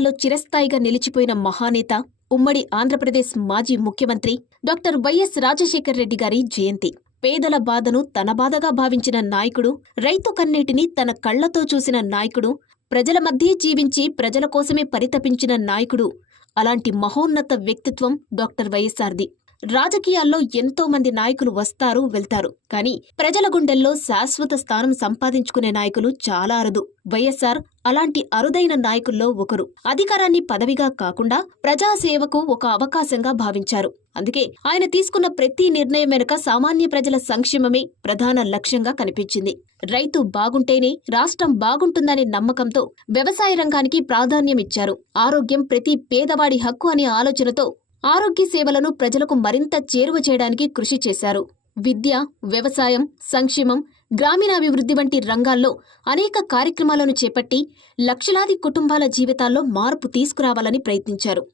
రాజకీయాల్లో చిరస్థాయిగా నిలిచిపోయిన మహానేత, ఉమ్మడి ఆంధ్రప్రదేశ్ మాజీ ముఖ్యమంత్రి డాక్టర్ వైఎస్ రాజశేఖర్ రెడ్డి గారి జయంతి. పేదల బాధను తన బాధగా భావించిన నాయకుడు, రైతు కన్నీటిని తన కళ్లతో చూసిన నాయకుడు, ప్రజల మధ్యే జీవించి ప్రజల కోసమే పరితపించిన నాయకుడు. అలాంటి మహోన్నత వ్యక్తిత్వం డాక్టర్ వైఎస్ఆర్ది. రాజకీయాల్లో ఎంతో మంది నాయకులు వస్తారు, వెళ్తారు. కానీ ప్రజల గుండెల్లో శాశ్వత స్థానం సంపాదించుకునే నాయకులు చాలా అరుదు. వైఎస్ఆర్ అలాంటి అరుదైన నాయకుల్లో ఒకరు. అధికారాన్ని పదవిగా కాకుండా ప్రజాసేవకు ఒక అవకాశంగా భావించారు. అందుకే ఆయన తీసుకున్న ప్రతి నిర్ణయం వెనుక సామాన్య ప్రజల సంక్షేమమే ప్రధాన లక్ష్యంగా కనిపించింది. రైతు బాగుంటేనే రాష్ట్రం బాగుంటుందనే నమ్మకంతో వ్యవసాయ రంగానికి ప్రాధాన్యమిచ్చారు. ఆరోగ్యం ప్రతి పేదవాడి హక్కు అనే ఆలోచనతో ఆరోగ్య సేవలను ప్రజలకు మరింత చేరువ చేయడానికి కృషి చేశారు. విద్య, వ్యవసాయం, సంక్షేమం, గ్రామీణాభివృద్ధి వంటి రంగాల్లో అనేక కార్యక్రమాలను చేపట్టి లక్షలాది కుటుంబాల జీవితాల్లో మార్పు తీసుకురావాలని ప్రయత్నించారు.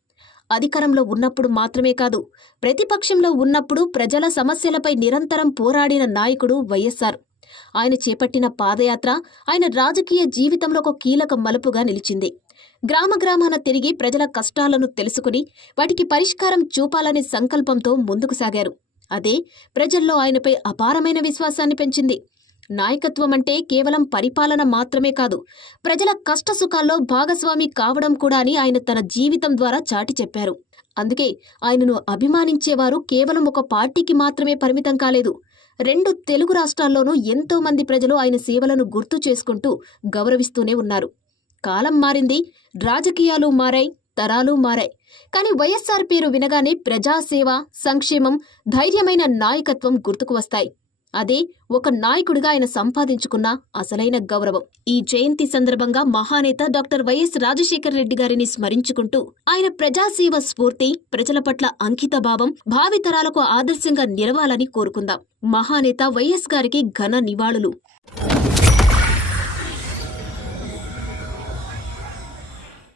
అధికారంలో ఉన్నప్పుడు మాత్రమే కాదు, ప్రతిపక్షంలో ఉన్నప్పుడు ప్రజల సమస్యలపై నిరంతరం పోరాడిన నాయకుడు వైఎస్ఆర్. ఆయన చేపట్టిన పాదయాత్ర ఆయన రాజకీయ జీవితంలో ఒక కీలక మలుపుగా నిలిచింది. గ్రామాన తిరిగి ప్రజల కష్టాలను తెలుసుకుని వాటికి పరిష్కారం చూపాలనే సంకల్పంతో ముందుకు సాగారు. అదే ప్రజల్లో ఆయనపై అపారమైన విశ్వాసాన్ని పెంచింది. నాయకత్వం అంటే కేవలం పరిపాలన మాత్రమే కాదు, ప్రజల కష్టసుఖాల్లో భాగస్వామి కావడం కూడా అని ఆయన తన జీవితం ద్వారా చాటి చెప్పారు. అందుకే ఆయనను అభిమానించేవారు కేవలం ఒక పార్టీకి మాత్రమే పరిమితం కాలేదు. 2 తెలుగు రాష్ట్రాల్లోనూ ఎంతో మంది ప్రజలు ఆయన సేవలను గుర్తు చేసుకుంటూ గౌరవిస్తూనే ఉన్నారు. కాలం మారింది, రాజకీయాలు మారాయి, తరాలు మారాయి. కానీ వైఎస్ఆర్ పేరు వినగానే ప్రజాసేవ, సంక్షేమం, ధైర్యమైన నాయకత్వం గుర్తుకు వస్తాయి. అదే ఒక నాయకుడిగా ఆయన సంపాదించుకున్న అసలైన గౌరవం. ఈ జయంతి సందర్భంగా మహానేత డాక్టర్ వైఎస్ రాజశేఖర్ రెడ్డి గారిని స్మరించుకుంటూ ఆయన ప్రజాసేవ స్ఫూర్తి, ప్రజల పట్ల అంకిత భావం భావితరాలకు ఆదర్శంగా నిలవాలని కోరుకుందాం. మహానేత వైఎస్ గారికి ఘన నివాళులు.